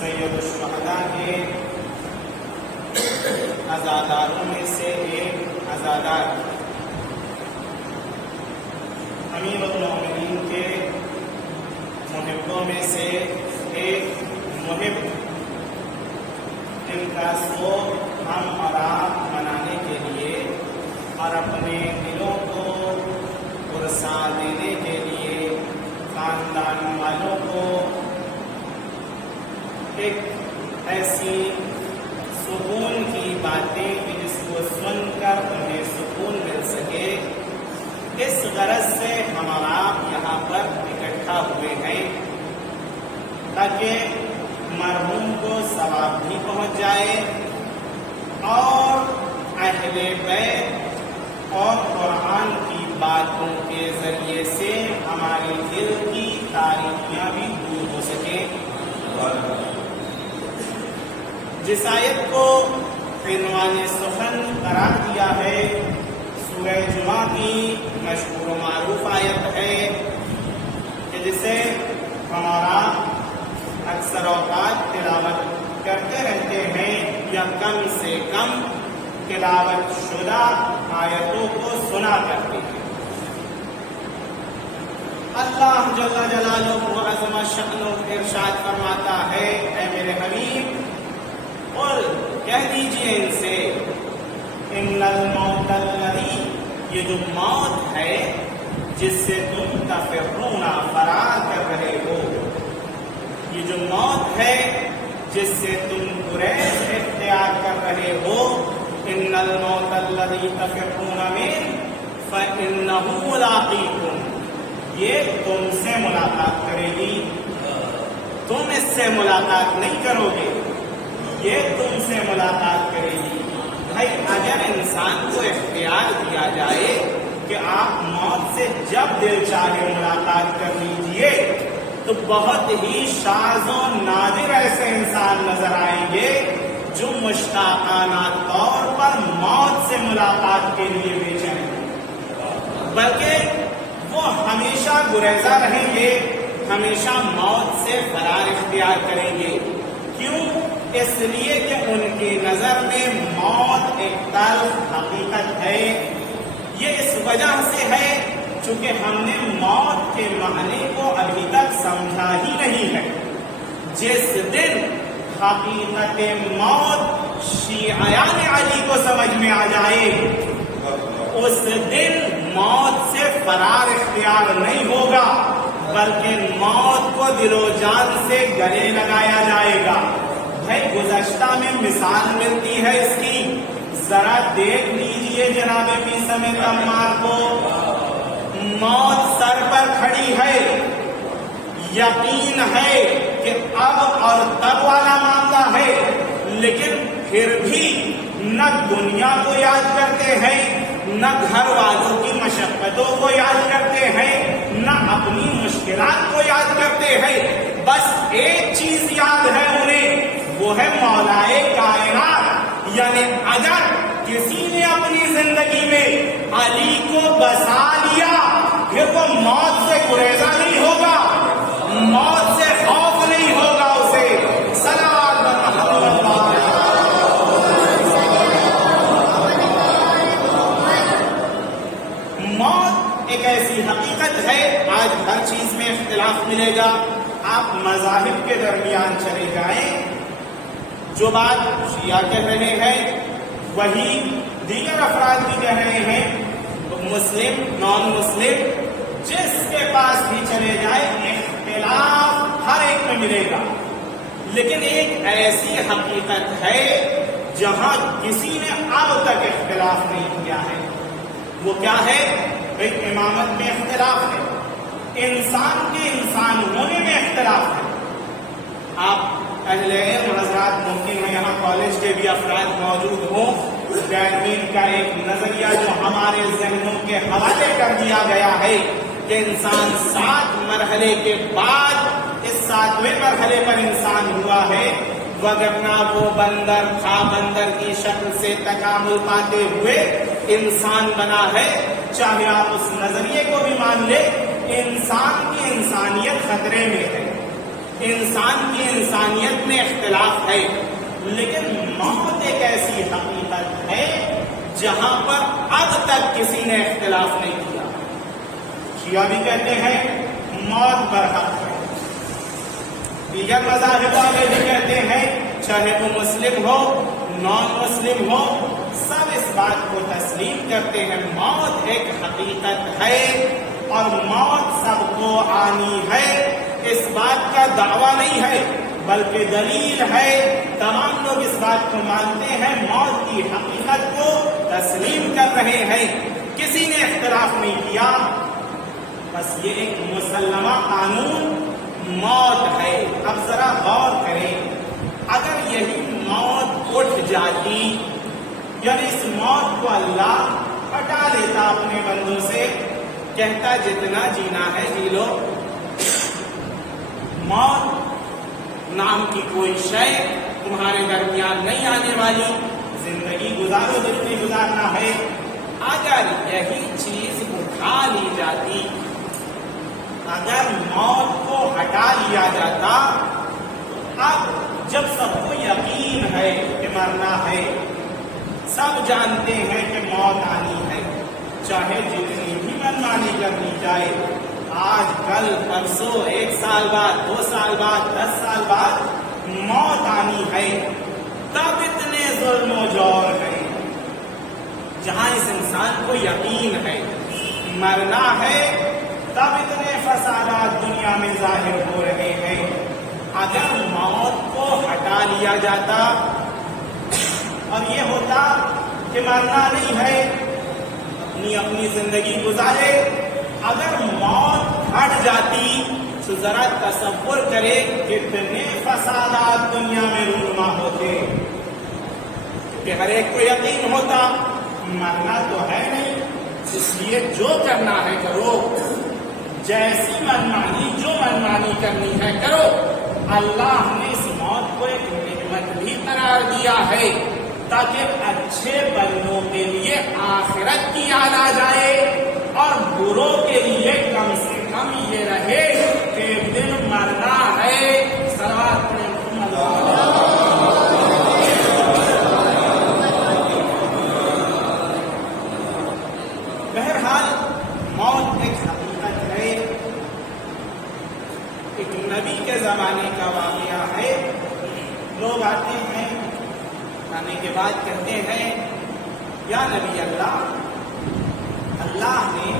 سید الشہداء کے عزاداروں میں سے ایک عزادار امیر المومنین کے محبوں میں سے ایک محب، جن کا سوگ ہم اور آپ منانے کے لیے اور اپنے دلوں کو پرسا دینے کے لیے خاندان والوں کو ایک ایسی سکون کی باتیں کہ جس کو سن کر انہیں سکون مل سکے، اس غرض سے ہم اور آپ یہاں پر اکٹھا ہوئے ہیں تاکہ مرحوم کو ثواب بھی پہنچ جائے اور اہل بیت اور قرآن کی باتوں کے ذریعے سے ہماری دل کی تاریکیاں بھی دور ہو سکے۔ جس آیت کو عنوان سخن قرار دیا ہے سورہ جمعہ کی مشہور و معروف آیت ہے کہ جسے ہمارا اکثر اوقات تلاوت کرتے رہتے ہیں یا کم سے کم تلاوت شدہ آیتوں کو سنا کرتے ہیں۔ اللہ جل جلالہ و عظم شأنہ ارشاد فرماتا ہے، اے میرے حبیب، قل کہہ دیجئے ان سے ان الموت الذی، یہ جو موت ہے جس سے تم تفرون فرار کر رہے ہو، یہ جو موت ہے جس سے تم گریز اختیار کر رہے ہو، ان الموت الذی تفرون منہ فإنہ ملاقیکم، یہ تم سے ملاقات کرے گی، تم اس سے ملاقات نہیں کرو گے، یہ تم سے ملاقات کرے گی۔ بھائی اگر انسان کو اختیار دیا جائے کہ آپ موت سے جب دل چاہے ملاقات کر لیجئے، تو بہت ہی شاذ و نادر ایسے انسان نظر آئیں گے جو مشتاقانہ طور پر موت سے ملاقات کے لیے بے چین ہیں، بلکہ وہ ہمیشہ گریزہ رہیں گے، ہمیشہ موت سے فرار اختیار کریں گے۔ کیوں؟ اس لیے کہ ان کی نظر میں موت ایک تلخ حقیقت ہے۔ یہ اس وجہ سے ہے چونکہ ہم نے موت کے معنی کو ابھی تک سمجھا ہی نہیں ہے۔ جس دن حقیقت موت شیعیان علی کو سمجھ میں آ جائے، اس دن موت سے فرار اختیار نہیں ہوگا، بلکہ موت کو دل و جان سے گلے لگایا جائے گا۔ بھائی گزشتہ میں مثال ملتی ہے اس کی، ذرا دیکھ لیجئے جناب میثم عمار کو، موت سر پر کھڑی ہے، یقین ہے کہ اب اور تب والا معاملہ ہے، لیکن پھر بھی نہ دنیا کو یاد کرتے ہیں، نہ گھر والوں کی مشقتوں کو یاد کرتے ہیں، نہ اپنی مشکلات کو یاد کرتے ہیں، بس ایک چیز یاد ہے انہیں، وہ ہے مولائے کائنات۔ یعنی اگر کسی نے اپنی زندگی میں علی کو بسا لیا، پھر وہ موت سے گریزہ نہیں ہوگا، موت سے خوف نہیں ہوگا اسے۔ صلوات محمد موت ایک ایسی حقیقت ہے، آج ہر چیز میں اختلاف ملے گا۔ آپ مذاہب کے درمیان چلے جائیں، جو بات شیعہ کہہ رہے ہیں وہی دیگر افراد بھی کہہ رہے ہیں، مسلم نان مسلم جس کے پاس بھی چلے جائے اختلاف ہر ایک میں ملے گا، لیکن ایک ایسی حقیقت ہے جہاں کسی نے اب تک اختلاف نہیں کیا ہے۔ وہ کیا ہے؟ ایک امامت میں اختلاف ہے، انسان کے انسان ہونے میں اختلاف ہے۔ آپ اہل علم حضرات ممکن ہے یہاں کالج کے بھی افراد موجود ہوں، ڈائرمین کا ایک نظریہ جو ہمارے ذہنوں کے حوالے کر دیا گیا ہے کہ انسان 7 مرحلے کے بعد اس 7ویں مرحلے پر انسان ہوا ہے، وگرنہ وہ بندر تھا، بندر کی شکل سے تکامل پاتے ہوئے انسان بنا ہے۔ چاہے آپ اس نظریے کو بھی مان لیں، انسان کی انسانیت خطرے میں ہے، انسان کی انسانیت میں اختلاف ہے، لیکن موت ایک ایسی حقیقت ہے جہاں پر اب تک کسی نے اختلاف نہیں کیا۔ شیعہ بھی کہتے ہیں موت برحق ہے، دیگر مذاہب والے بھی کہتے ہیں چاہے وہ مسلم ہو نان مسلم ہو، سب اس بات کو تسلیم کرتے ہیں موت ایک حقیقت ہے اور موت سب کو آنی ہے۔ اس بات کا دعویٰ نہیں ہے بلکہ دلیل ہے، تمام لوگ اس بات کو مانتے ہیں، موت کی حقیقت کو تسلیم کر رہے ہیں، کسی نے اختلاف نہیں کیا۔ بس یہ ایک مسلمہ قانون موت ہے۔ اب ذرا غور کریں، اگر یہی موت اٹھ جاتی، یعنی اس موت کو اللہ ہٹا لیتا اپنے بندوں سے، کہتا جتنا جینا ہے جی لو، موت نام کی کوئی شے تمہارے درمیان نہیں آنے والی، زندگی گزارو جتنی گزارنا ہے۔ اگر یہی چیز اٹھا لی جاتی، اگر موت کو ہٹا لیا جاتا، اب جب سب کو یقین ہے کہ مرنا ہے، سب جانتے ہیں کہ موت آنی ہے، چاہے جتنی بھی منمانی کرنی جائے، آج کل پرسوں 1 سال بعد 2 سال بعد 10 سال بعد موت آنی ہے، تب اتنے ظلم و جور ہے. جہاں اس انسان کو یقین ہے مرنا ہے تب اتنے فسادات دنیا میں ظاہر ہو رہے ہیں. اگر موت کو ہٹا لیا جاتا اور یہ ہوتا کہ مرنا نہیں ہے اپنی زندگی گزارے, اگر موت ہٹ جاتی تو ذرا تصور کرے کتنے فسادات دنیا میں رونما ہوتے. کہ ہر ایک کو یقین ہوتا مرنا تو ہے نہیں, اس لیے جو کرنا ہے کرو, جیسی منمانی جو منمانی کرنی ہے کرو. اللہ نے اس موت کو ایک نعمت بھی قرار دیا ہے تاکہ اچھے بندوں کے لیے آخرت کی یاد آ جائے اور بروں کے لیے کم سے کم یہ رہے کہ ایک دن مرنا ہے. صلوات پڑھیں محمد. بہرحال موت ایک حقیقت ہے. ایک نبی کے زمانے کا واقعہ ہے. لوگ آتے ہیں آنے کے بعد کہتے ہیں یا نبی اللہ, اللہ نے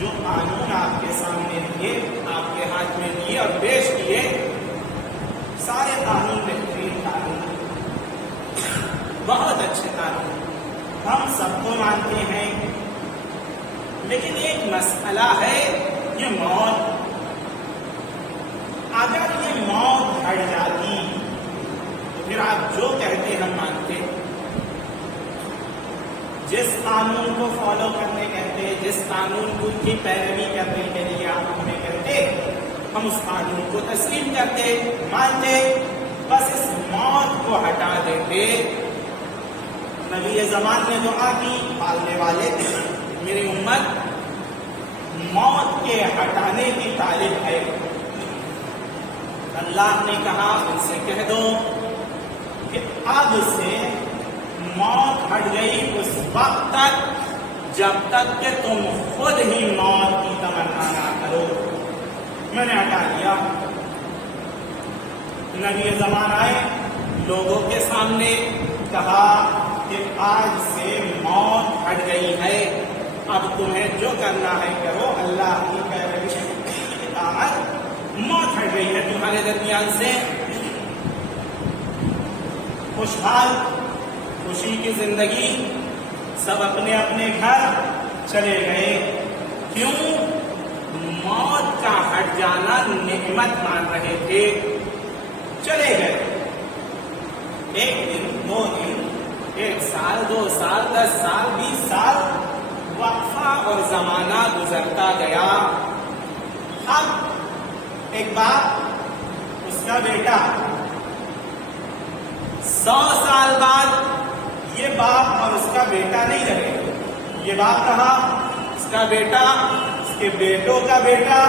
جو قانون آپ کے سامنے دیے, آپ کے ہاتھ میں دیے اور پیش کیے, سارے قانون بہترین قانون, بہت اچھے قانون, ہم سب کو مانتے ہیں. لیکن ایک مسئلہ ہے یہ موت. اگر یہ موت ہٹ جاتی تو پھر آپ جو کہتے ہم مانتے. جس قانون کو فالو کرنے کہتے, جس قانون کی پیروی کرنے کے لیے آپ ہمیں کہتے, ہم اس قانون کو تسلیم کرتے, مانتے. بس اس موت کو ہٹا دیتے. نبی زمان نے دعا کی, پالنے والے میری امت موت کے ہٹانے کی طالب ہے. اللہ نے کہا ان سے کہہ دو کہ اب سے موت ہٹ گئی اس وقت تک جب تک کہ تم خود ہی موت کی تمنا نہ کرو. میں نے ہٹا دیا. نبی زمان آئے, لوگوں کے سامنے کہا کہ آج سے موت ہٹ گئی ہے, اب تمہیں جو کرنا ہے کرو. اللہ کی پیروی کی اطاعت. موت ہٹ گئی ہے تمہارے درمیان سے. خوشحال خوشی کی زندگی, سب اپنے اپنے گھر چلے گئے. کیوں؟ موت کا ہٹ جانا نعمت مان رہے تھے, چلے گئے. ایک دن, 2 دن, 1 سال, 2 سال, 10 سال, 20 سال وقفہ اور زمانہ گزرتا گیا. اب ایک باپ, اس کا بیٹا, 100 سال بعد یہ باپ اور اس کا بیٹا نہیں رہے. یہ باپ رہا, اس کا بیٹا, اس کے بیٹوں کا بیٹا,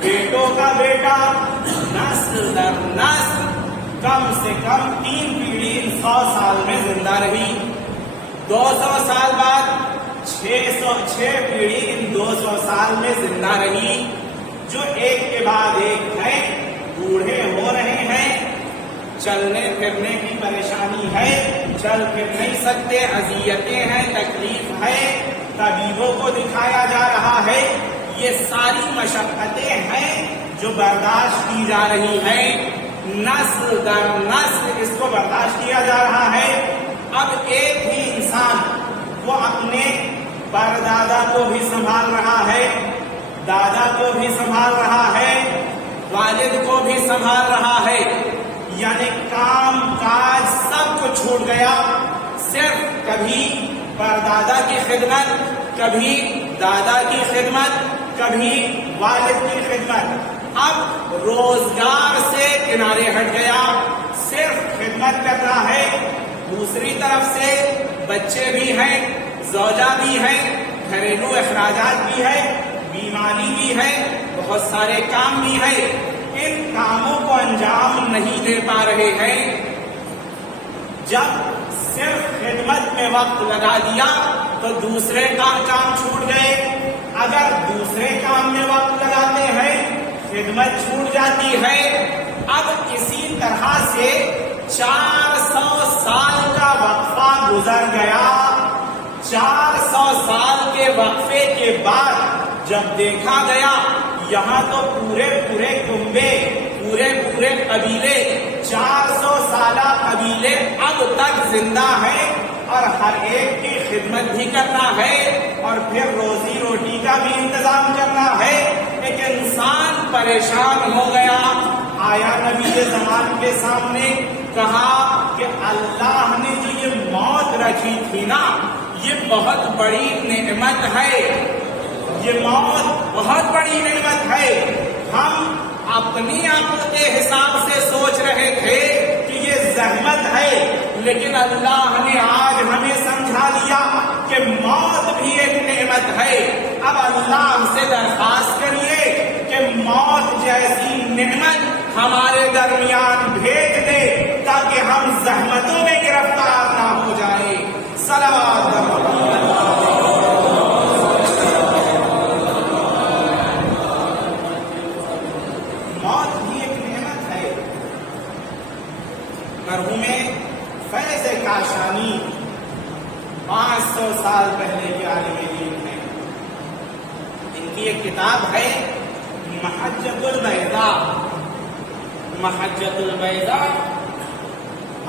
بیٹوں کا بیٹا, نسل در نسل کم سے کم 3 پیڑھی 100 سال میں زندہ رہی. 200 سال بعد 6 پیڑھی ان 200 سال میں زندہ رہی, جو ایک کے بعد ایک ہیں, بوڑھے ہو رہے ہیں, چلنے پھرنے کی پریشانی ہے, چل پھر نہیں سکتے, اذیتیں ہیں, تکلیف ہے, طبیبوں کو دکھایا جا رہا ہے. یہ ساری مشقتیں ہیں جو برداشت کی جا رہی ہیں, نسل در نسل اس کو برداشت کیا جا رہا ہے. اب ایک ہی انسان وہ اپنے پردادا کو بھی سنبھال رہا ہے, دادا کو بھی سنبھال رہا ہے, والد کو بھی سنبھال رہا ہے. یعنی کام کاج سب کو چھوٹ گیا. صرف کبھی پردادا کی خدمت, کبھی دادا کی خدمت, کبھی والد کی خدمت. اب روزگار سے کنارے ہٹ گیا, صرف خدمت کر رہا ہے. دوسری طرف سے بچے بھی ہیں, زوجہ بھی ہیں, گھریلو اخراجات بھی ہے, بیماری بھی ہے, بہت سارے کام بھی ہے. ان کاموں کو انجام نہیں دے پا رہے ہیں. جب صرف خدمت میں وقت لگا دیا تو دوسرے کام چھوٹ گئے. اگر دوسرے کام میں وقت لگاتے ہیں خدمت چھوٹ جاتی ہے. اب اسی طرح سے 400 گزر گیا. 400 سال کے وقفے کے بعد جب دیکھا گیا یہاں تو پورے کنبے پورے قبیلے 400 سالہ قبیلے اب تک زندہ ہیں اور ہر ایک کی خدمت بھی کرنا ہے اور پھر روزی روٹی کا بھی انتظام کرنا ہے. ایک انسان پریشان ہو گیا, آیا نبی زمان کے سامنے, کہا کہ اللہ نے جو یہ موت رکھی تھی نا یہ بہت بڑی نعمت ہے, یہ موت بہت بڑی نعمت ہے. ہم اپنی عقل کے حساب سے سوچ رہے تھے کہ یہ زحمت ہے, لیکن اللہ نے آج ہمیں سمجھا دیا کہ موت بھی ایک نعمت ہے. اب اللہ سے درخواست کریے کہ موت جیسی نعمت ہمارے درمیان بھیج دے تاکہ ہم زحمتوں میں گرفتار نہ ہو جائے. صلوات موت بھی ایک نعمت ہے. مرحوم فیض کاشانی 500 سال پہلے کے عالم دین ہیں. ان کی ایک کتاب ہے محجت البیضاء. محجت البیضاء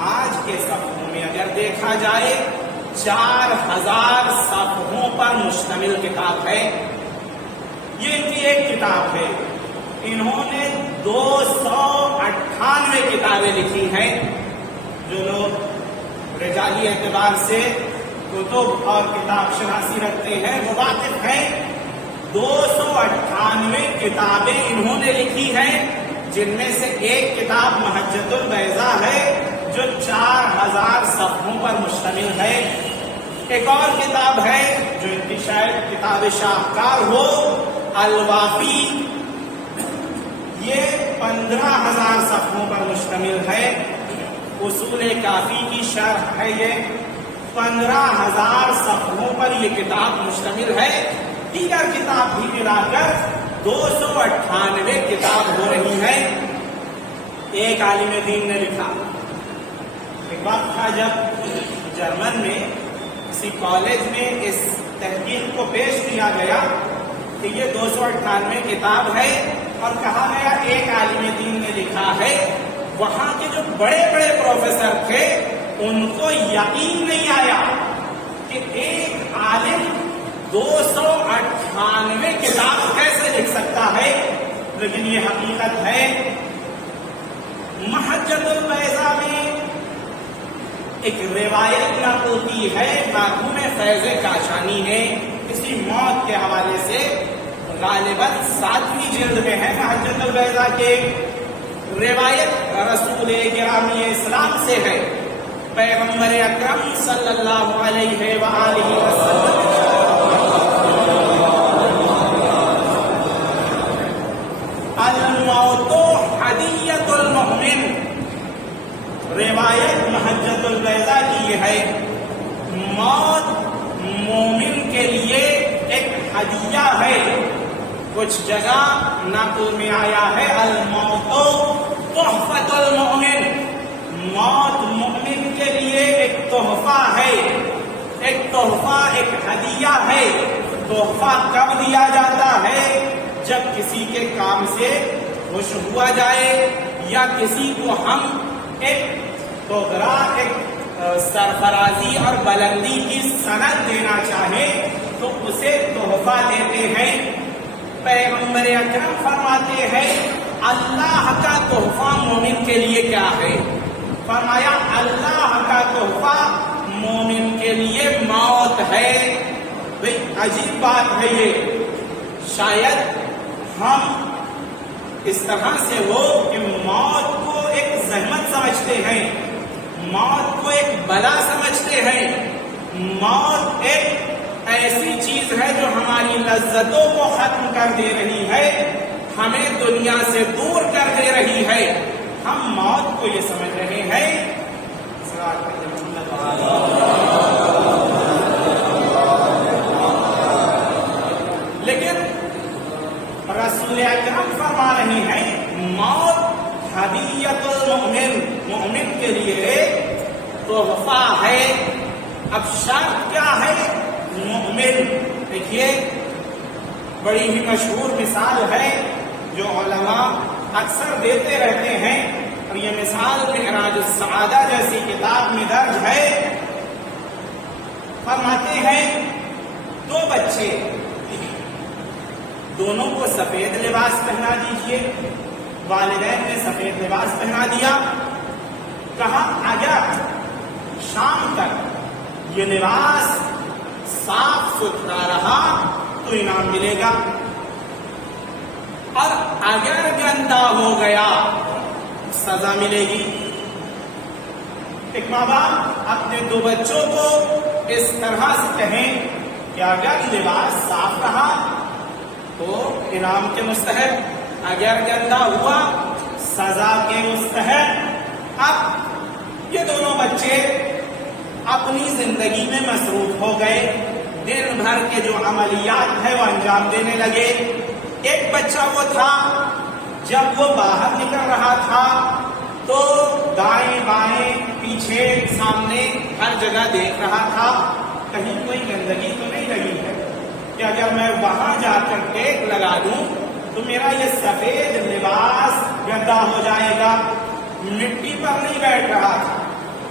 آج کے صفحوں میں اگر دیکھا جائے 4000 صفحوں پر مشتمل کتاب ہے. یہ ان کی ایک کتاب ہے. انہوں نے 298 کتابیں لکھی ہیں. جو لوگ رجالی اعتبار سے کتب اور کتاب شناسی رکھتے ہیں وہ واقف ہیں. 298 کتابیں انہوں نے لکھی ہیں, جن میں سے ایک کتاب محجت البیضاء ہے جو 4000 صفحوں پر مشتمل ہے. ایک اور کتاب ہے جو ان کی شاید کتاب شاہکار ہو, الوافی. یہ 15000 صفحوں پر مشتمل ہے. اصول کافی کی شرح ہے. یہ 15000 صفحوں پر یہ کتاب مشتمل ہے. دیگر کتاب بھی ملا کر 298 کتاب ہو رہی ہے. ایک عالم دین نے لکھا, ایک وقت تھا جب جرمن میں کسی کالج میں اس تحقیق کو پیش کیا گیا کہ یہ 298 کتاب ہے اور کہا گیا ایک عالم دین نے لکھا ہے. وہاں کے جو بڑے پروفیسر تھے ان کو یقین نہیں آیا کہ ایک عالم 298 کتاب کیسے لکھ سکتا ہے, لیکن یہ حقیقت ہے. محجت البیضاء میں ایک روایت نقل ہوتی ہے مرحوم فیض کاشانی نے کسی موت کے حوالے سے, غالباً 7ویں جلد میں ہے محجت البیضاء کے. روایت رسول گرامی اسلام سے ہے. پیغمبر اکرم صلی اللہ علیہ وآلہ وسلم الموت ہدیۃ المؤمن. روایت محجت البیضاء کی یہ ہے, موت مومن کے لیے ایک ہدیہ ہے. کچھ جگہ نقل میں آیا ہے الموت تحفۃ المؤمن. موت مومن کے لیے ایک تحفہ ہے, ایک تحفہ, ایک ہدیہ ہے. تحفہ کب دیا جاتا ہے؟ جب کسی کے کام سے خوش ہوا جائے یا کسی کو ہم ایک توغرا, ایک سرفرازی اور بلندی کی سند دینا چاہے تو اسے تحفہ دیتے ہیں. پیغمبر اکرم فرماتے ہیں اللہ کا تحفہ مومن کے لیے کیا ہے؟ فرمایا اللہ کا تحفہ مومن کے لیے موت ہے. بھئی عجیب بات ہے یہ. شاید ہم اس طرح سے ہو کہ موت کو ایک زحمت سمجھتے ہیں, موت کو ایک بلا سمجھتے ہیں. موت ایک ایسی چیز ہے جو ہماری لذتوں کو ختم کر دے رہی ہے, ہمیں دنیا سے دور کر دے رہی ہے. ہم موت کو یہ سمجھ رہے ہیں لیکن رسول اکرم فرما رہے ہیں موت ہدیۃ المؤمن, مومن کے لیے تحفہ ہے. اب شرط کیا ہے؟ مؤمن. دیکھیے بڑی ہی مشہور مثال ہے جو علماء اکثر دیتے رہتے ہیں، اور یہ مثال معراج السعادہ جیسی کتاب میں درج ہے. فرماتے ہیں دو بچے، دونوں کو سفید لباس پہنا دیجیے. والدین نے سفید لباس پہنا دیا. کہا اگر شام تک یہ لباس صاف ستھرا رہا تو انعام ملے گا، اور اگر گندا ہو گیا سزا ملے گی. ایک ماں باپ اپنے دو بچوں کو اس طرح سے کہیں کہ اگر لباس صاف رہا تو انعام کے مستحق، اگر گندا ہوا سزا کے مستحق. اب یہ دونوں بچے اپنی زندگی میں مصروف ہو گئے، دن بھر کے جو عملیات ہے وہ انجام دینے لگے. ایک بچہ وہ تھا جب وہ باہر نکل رہا تھا تو دائیں بائیں پیچھے سامنے ہر جگہ دیکھ رہا تھا کہیں کوئی گندگی تو نہیں لگی ہے کہ اگر میں وہاں جا کر ٹیک لگا دوں تو میرا یہ سفید لباس گندا ہو جائے گا. مٹی پر نہیں بیٹھ رہا تھا،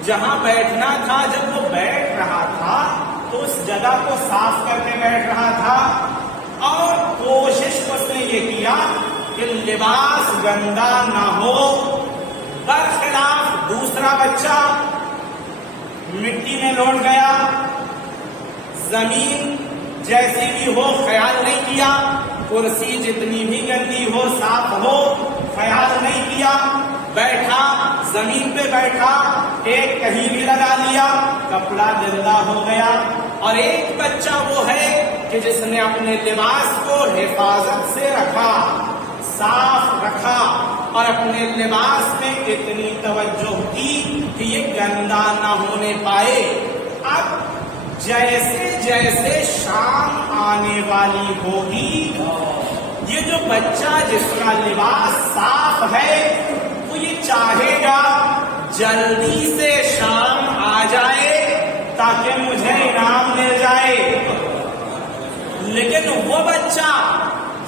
جہاں بیٹھنا تھا جب وہ بیٹھ رہا تھا تو اس جگہ کو صاف کر کے بیٹھ رہا تھا، اور کوشش اس نے یہ کیا کہ لباس گندا نہ ہو. برخلاف دوسرا بچہ مٹی میں لوٹ گیا، زمین جیسی بھی ہو خیال نہیں کیا، کرسی جتنی بھی گندی ہو صاف ہو خیال نہیں کیا، بیٹھا زمین پہ بیٹھا، ایک کہیں بھی لگا لیا، کپڑا گندا ہو گیا. اور ایک بچہ وہ ہے کہ جس نے اپنے لباس کو حفاظت سے رکھا، صاف رکھا، اور اپنے لباس میں اتنی توجہ کی کہ یہ گندا نہ ہونے پائے. اب جیسے جیسے شام آنے والی ہوگی یہ جو بچہ جس کا لباس صاف ہے وہ یہ چاہے گا جلدی سے شام آ جائے تاکہ مجھے انعام مل جائے. لیکن وہ بچہ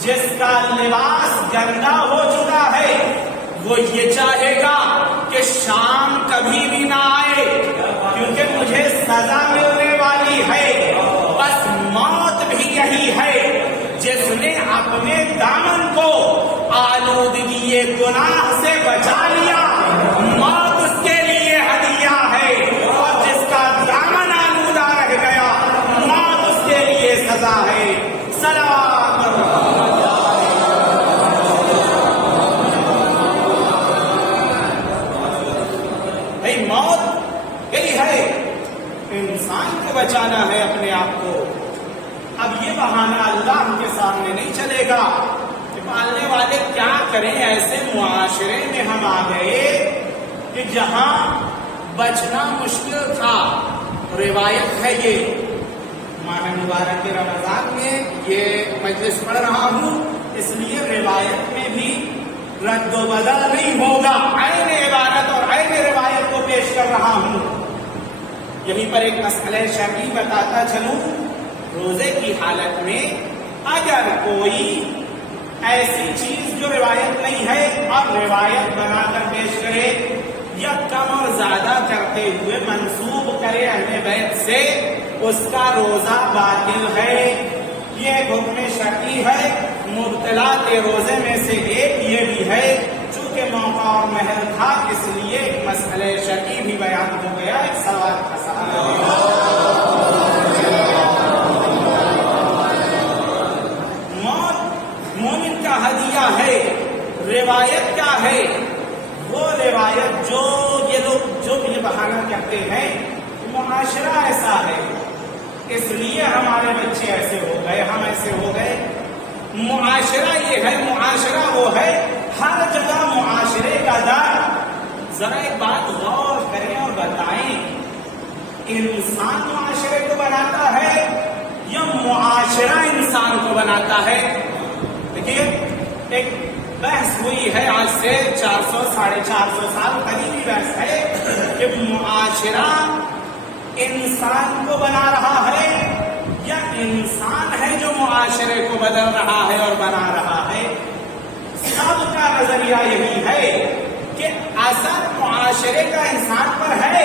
جس کا لباس گندا ہو چکا ہے وہ یہ چاہے گا کہ شام کبھی بھی نہ آئے کیونکہ مجھے سزا ملنے والی ہے. بس موت بھی یہی ہے، جس نے اپنے دامن کو آلودگی گناہ سے بچا لیا موت اس کے لیے ہدیہ ہے، اور جس کا دامن آلودہ رہ گیا موت اس کے لیے سزا ہے. سلام موت یہی ہے، انسان کو بچانا ہے اپنے آپ کو. اب یہ بہانہ اللہ کے سامنے نہیں چلے گا کہ پالنے والے کیا کریں. ایسے معاشرے میں ہم آ گئے کہ جہاں بچنا مشکل تھا. روایت ہے یہ ماہ مبارک رمضان میں یہ مجلس پڑھ رہا ہوں، اس لیے روایت میں بھی رد و بدل نہیں ہوگا. عین عبادت اور عین روایت کو پیش کر رہا ہوں. یہیں پر ایک مسئلہ شرعی بتاتا چلوں. روزے کی حالت میں اگر کوئی ایسی چیز جو روایت نہیں ہے اور روایت بنا کر پیش کرے یا کم اور زیادہ کرتے ہوئے منسوب کرے اہل بیت سے، اس کا روزہ باطل ہے. یہ حکم شرعی ہے. مبطلات روزے میں سے ایک یہ بھی ہے، چونکہ موقع اور محل تھا اس لیے ایک مسئلہ شرعی بھی بیان ہو گیا. ایک سوال کا سوال مومن کا ہدیہ ہے. روایت کیا ہے؟ وہ روایت جو یہ لوگ جو یہ بہانہ کرتے ہیں معاشرہ ایسا ہے اس لیے ہمارے بچے ایسے ہو گئے، ہم ایسے ہو گئے. معاشرہ یہ ہے، معاشرہ وہ ہے، ہر جگہ معاشرے کا در. ذرا ایک بات غور کریں اور بتائیں، انسان معاشرے کو بناتا ہے یا معاشرہ انسان کو بناتا ہے؟ دیکھیے ایک بحث ہوئی ہے آج سے 400 450 سال قدیمی بحث ہے کہ معاشرہ انسان کو بنا رہا ہے یا انسان ہے جو معاشرے کو بدل رہا ہے اور بنا رہا ہے؟ سب کا نظریہ یہی ہے کہ اثر معاشرے کا انسان پر ہے،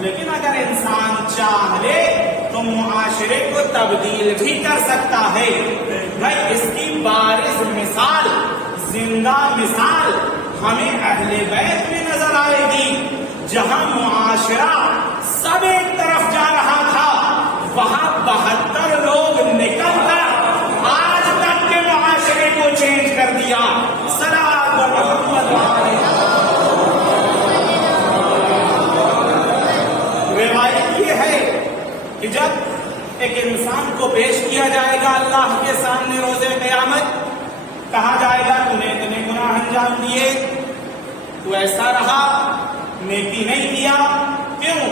لیکن اگر انسان چاہ لے تو معاشرے کو تبدیل بھی کر سکتا ہے۔ بھائی اس کی بارز مثال، زندہ مثال ہمیں اہل بیت میں نظر آئے گی، جہاں معاشرہ سب ایک طرف جا رہا تھا، وہاں 72 لوگ نکل کر آج تک کے معاشرے کو چینج کر دیا۔ صلوات محمد روایت یہ ہے کہ جب ایک انسان کو پیش کیا جائے گا اللہ کے سامنے روز قیامت، کہا جائے گا تو نے اتنے گناہ انجام دیے، تو ایسا رہا، نیکی نہیں کیا، کیوں؟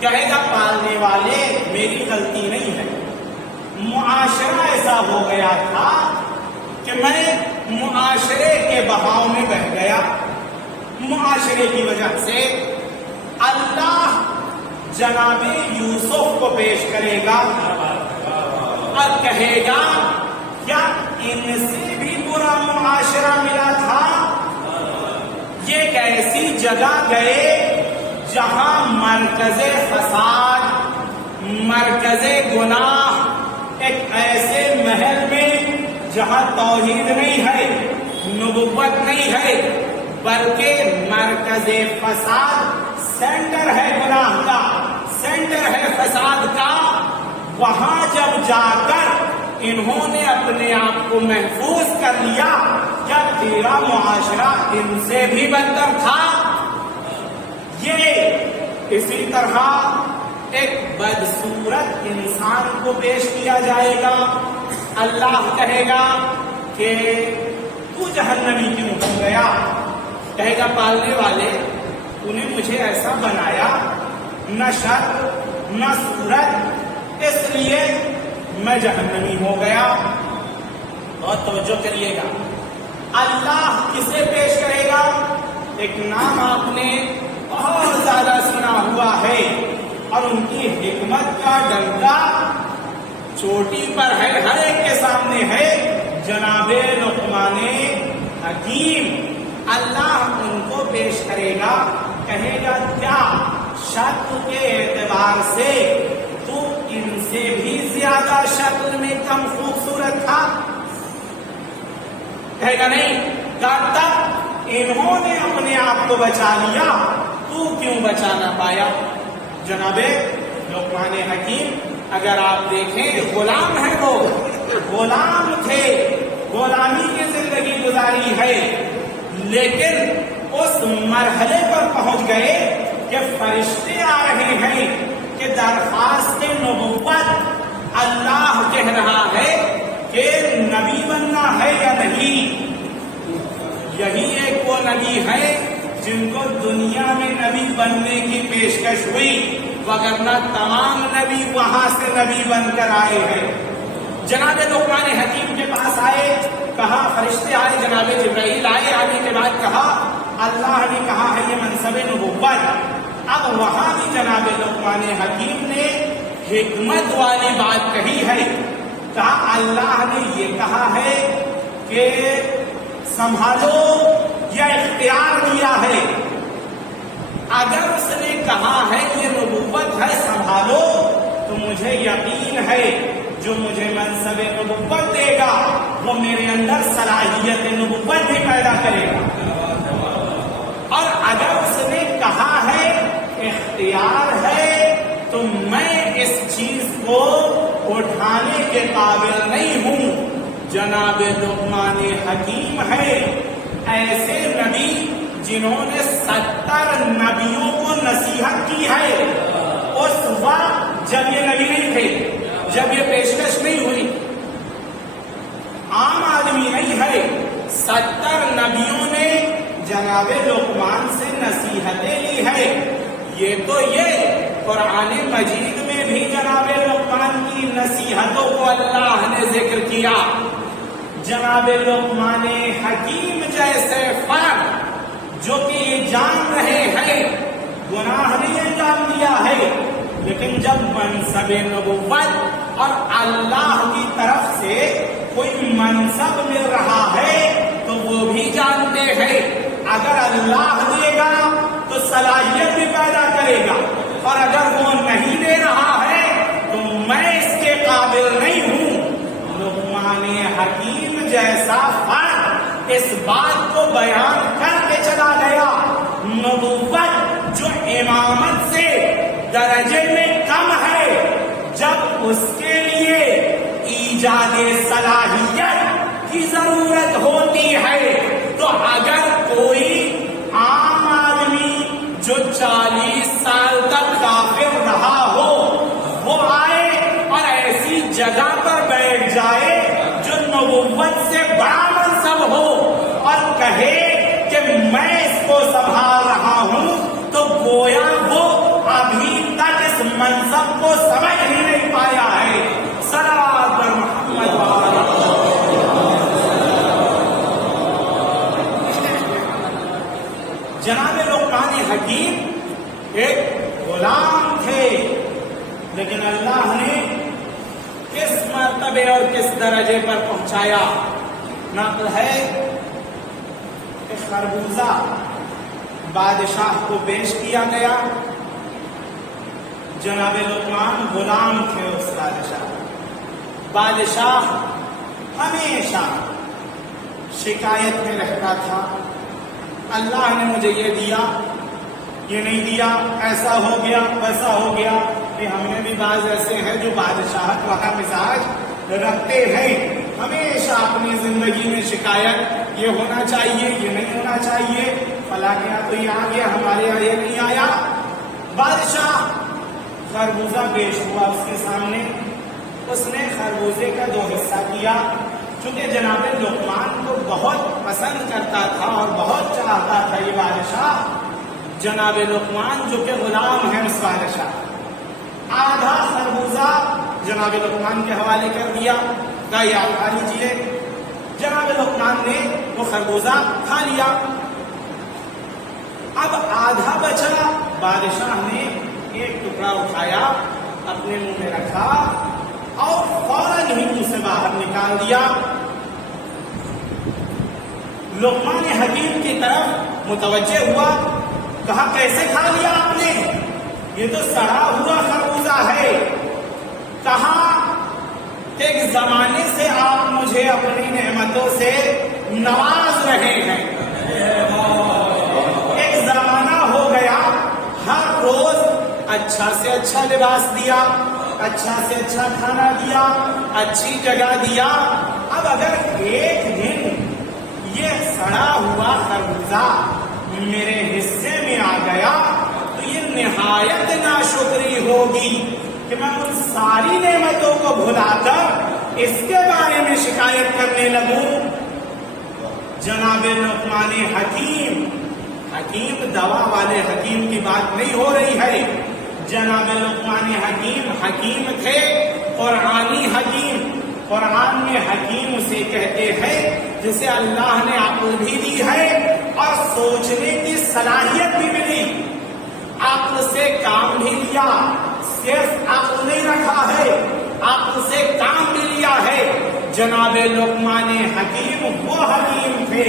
کہے گا پالنے والے میری غلطی نہیں ہے، معاشرہ ایسا ہو گیا تھا کہ میں معاشرے کے بہاؤ میں بہہ گیا، معاشرے کی وجہ سے اللہ جناب یوسف کو پیش کرے گا اور کہے گا کیا ان سے بھی برا معاشرہ ملا تھا؟ یہ ایک ایسی جگہ گئے جہاں مرکز فساد، مرکز گناہ، ایک ایسے محل میں جہاں توحید نہیں ہے، نبوت نہیں ہے، بلکہ مرکز فساد، سینٹر ہے گناہ کا، سینٹر ہے فساد کا۔ وہاں جب جا کر انہوں نے اپنے آپ کو محفوظ کر لیا، جب تیرا معاشرہ ان سے بھی بدتر تھا۔ یہ اسی طرح ایک بدصورت انسان کو پیش کیا جائے گا، اللہ کہے گا کہ تو جہنمی کیوں ہو گیا؟ کہے گا پالنے والے تو نے مجھے ایسا بنایا، نہ شکل نہ صورت، اس لیے میں جہنمی ہو گیا۔ اور توجہ کریے گا، اللہ کسے پیش کرے گا؟ ایک نام آپ نے بہت زیادہ سنا ہوا ہے اور ان کی حکمت کا ڈنکا چوٹی پر ہے، ہر ایک کے سامنے ہے، جناب لقمان حکیم۔ اللہ ان کو پیش کرے گا، کہے گا کیا شکل کے اعتبار سے تو ان سے بھی زیادہ شکل میں کم خوبصورت تھا؟ کہے گا نہیں، کب تک انہوں نے اپنے آپ کو بچا لیا، تو کیوں بچا نہ پایا؟ جناب لقمان حکیم اگر آپ دیکھیں غلام ہے، وہ غلام تھے، غلامی کی زندگی گزاری ہے، لیکن اس مرحلے پر پہنچ گئے کہ فرشتے آ رہے ہیں کہ درخواست نبوت، اللہ کہہ رہا ہے کہ نبی بننا ہے یا نہیں۔ یہی ایک وہ نبی ہے جن کو دنیا میں نبی بننے کی پیشکش ہوئی، وگرنہ تمام نبی وہاں سے نبی بن کر آئے ہیں۔ جناب لقمان حکیم کے پاس آئے، کہا فرشتے آئے، جناب جبرائیل آئے، آنے کے بعد کہا اللہ نے کہا ہے یہ منصب نبوت۔ اب وہاں بھی جناب لقمان حکیم نے حکمت والی بات کہی ہے، کہا اللہ نے یہ کہا ہے کہ سنبھالو یا اختیار دیا ہے، اگر اس نے کہا ہے یہ نبوت ہے سنبھالو تو مجھے یقین ہے جو مجھے منصب نبوت دے گا وہ میرے اندر صلاحیت نبوت بھی پیدا کرے گا، اور اگر اس نے کہا ہے اختیار ہے تو میں اس چیز کو اٹھانے کے قابل نہیں ہوں۔ جناب لقمان حکیم ہے ایسے نبی جنہوں نے 70 نبیوں کو نصیحت کی ہے، اس وقت جب یہ نبی نہیں تھے، جب یہ پیشکش نہیں ہوئی، عام آدمی نہیں ہے، 70 نبیوں نے جناب لقمان سے نصیحتیں لی ہے۔ یہ تو یہ قرآن مجید میں بھی جناب لقمان کی نصیحتوں کو اللہ نے ذکر کیا۔ جناب لقمان حکیم جیسے فرد جو کہ یہ جان رہے ہیں گناہ نہیں انجام دیا ہے، لیکن جب منصب نبوت اور اللہ کی طرف سے کوئی منصب مل رہا ہے تو وہ بھی جانتے ہیں اگر اللہ دے گا تو صلاحیت بھی پیدا کرے گا، اور اگر وہ نہیں دے رہا ہے تو میں اس کے قابل نہیں ہوں۔ لقمان حکیم جیسا فرد اس بات کو بیان کر کے چلا گیا، نبوت جو امامت سے درجے میں کم ہے، جب اس کے لیے ایجاد صلاحیت کی ضرورت ہوتی ہے تو اگر کوئی عام آدمی جو 40 سال تک کافر رہا ہو وہ آئے اور ایسی جگہ پر بیٹھ جائے جو نبوت سے بڑا منصب ہو اور کہے کہ میں اس کو سنبھال رہا ہوں، تو گویا وہ ابھی تک اس منصب کو سمجھ ہی نہیں پایا ہے۔ صلوات پر محمد وعلی جناب لقمان حکیم ایک غلام تھے، لیکن اللہ نے کس مرتبے اور کس درجے پر پہنچایا۔ نقل ہے کہ خربوزہ بادشاہ کو پیش کیا گیا، جناب لقمان غلام تھے اس بادشاہ ہمیشہ شکایت میں رہتا تھا، اللہ نے مجھے یہ دیا، یہ نہیں دیا، ایسا ہو گیا ویسا ہو گیا۔ کہ ہم میں بھی بعض ایسے ہیں جو بادشاہت والا مزاج رکھتے ہیں، ہمیشہ اپنی زندگی میں شکایت، یہ ہونا چاہیے، یہ نہیں ہونا چاہیے، فلاں کے یہاں تو یہ آ گیا، ہمارے یہاں یہ نہیں آیا۔ بادشاہ خربوزہ پیش ہوا اس کے سامنے، اس نے خربوزے کا 2 حصہ کیا، چونکہ جناب لقمان کو بہت پسند کرتا تھا اور بہت چاہتا تھا یہ بادشاہ، جناب لقمان جو کہ غلام ہے اس بادشاہ، آدھا خربوزہ جناب لقمان کے حوالے کر دیا، کہا یہ آپ کھا لیجیے۔ جناب لقمان نے وہ خربوزہ کھا لیا۔ اب آدھا بچا، بادشاہ نے ایک ٹکڑا اٹھایا، اپنے منہ میں رکھا اور فوراً ہی منہ سے باہر نکال دیا۔ لقمان حکیم کی طرف متوجہ ہوا، کہا کیسے کھا لیا آپ نے؟ یہ تو سڑا ہوا خربوزہ ہے۔ کہا کہ ایک زمانے سے آپ مجھے اپنی نعمتوں سے نواز رہے ہیں، ایک زمانہ ہو گیا ہر روز اچھا سے اچھا لباس دیا، اچھا سے اچھا کھانا دیا، اچھی جگہ دیا، اب اگر ایک دن یہ سڑا ہوا خربوزہ میرے حصے میں آ گیا تو یہ نہایت ناشکری ہوگی کہ میں ان ساری نعمتوں کو بھلا کر اس کے بارے میں شکایت کرنے لگوں۔ جناب لقمان حکیم دوا والے حکیم کی بات نہیں ہو رہی ہے، جناب لقمان حکیم تھے، قرآنی حکیم۔ قرآن میں حکیم اسے کہتے ہیں جسے اللہ نے عقل بھی دی ہے اور سوچنے کی صلاحیت بھی ملی، عقل سے کام بھی لیا، صرف عقل نہیں رکھا ہے، عقل سے کام بھی لیا ہے۔ جناب لقمان حکیم وہ حکیم تھے